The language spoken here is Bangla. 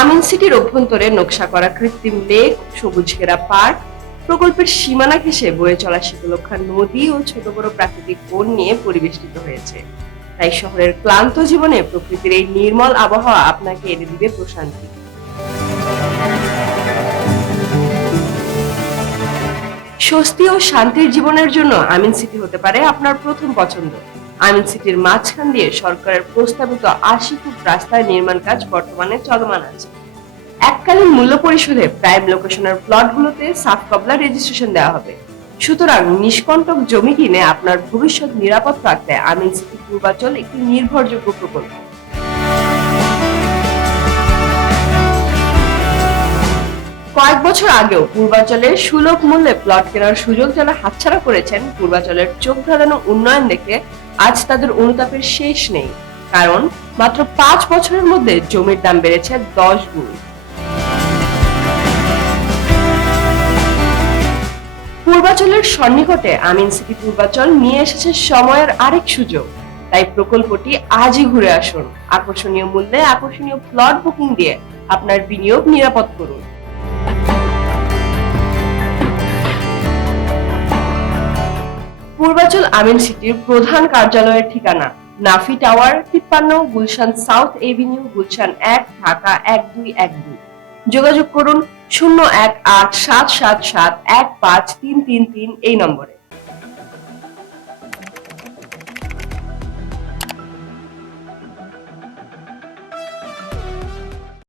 আমিন সিটির অভ্যন্তরে নকশা করা কৃত্রিম লেক সবুজ ঘেরা পার্ক, প্রকল্পের সীমানা ঘেঁষে বয়ে চলা শীতলক্ষা নদী ও ছোট বড় প্রাকৃতিক বন নিয়ে পরিবেষ্টিত হয়েছে। তাই শহরের ক্লান্ত জীবনে প্রকৃতির এই নির্মল আবহাওয়া আপনাকে এনে দিবে প্রশান্তি। স্বস্তি ও শান্তির জীবনের জন্য আমিন সিটি হতে পারে আপনার প্রথম পছন্দ। আমিন সিটির মাঝখান দিয়ে সরকারের প্রস্তাবিত আশি ফুট রাস্তায় নির্মাণ কাজ বর্তমানে চলমান আছে। এককালীন মূল্য পরিশোধে প্রাইম লোকেশনের প্লটগুলোতে সাফ কবলা রেজিস্ট্রেশন দেওয়া হবে। সুতরাং নিষ্কণ্টক জমি কিনে আপনার ভবিষ্যৎ নিরাপদ রাখতে আমিন সিটি পূর্বাচল একটি নির্ভরযোগ্য প্রকল্প। কয়েক বছর আগেও পূর্বাঞ্চলের সুলভ মূল্যে প্লট কেনার সুযোগ যারা হাতছাড়া করেছেন, পূর্বাঞ্চলের চোখ ধাঁধানো উন্নয়ন দেখে আজ তাদের অনুতাপের শেষ নেই। কারণ মাত্র পাঁচ বছরের মধ্যে জমির দাম বেড়েছে দশ গুণ। পূর্বাচলের সন্নিকটে আমিন সিটি পূর্বাচল নিয়ে এসেছে সময়ের আরেক সুযোগ। তাই প্রকল্পটি আজই ঘুরে আসুন। আকর্ষণীয় মূল্যে আকর্ষণীয় প্লট বুকিং দিয়ে আপনার বিনিয়োগ নিরাপদ করুন। পূর্বাচল আমিন সিটির প্রধান কার্যালয়ের ঠিকানা। নাফি টাওয়ার তিপ্পান্ন, গুলশান সাউথ এভিনিউ, গুলশান এক, ঢাকা এক দুই এক দুই। যোগাযোগ করুন শূন্য এক আট সাত সাত সাত এক পাঁচ তিন তিন তিন এই নম্বরে।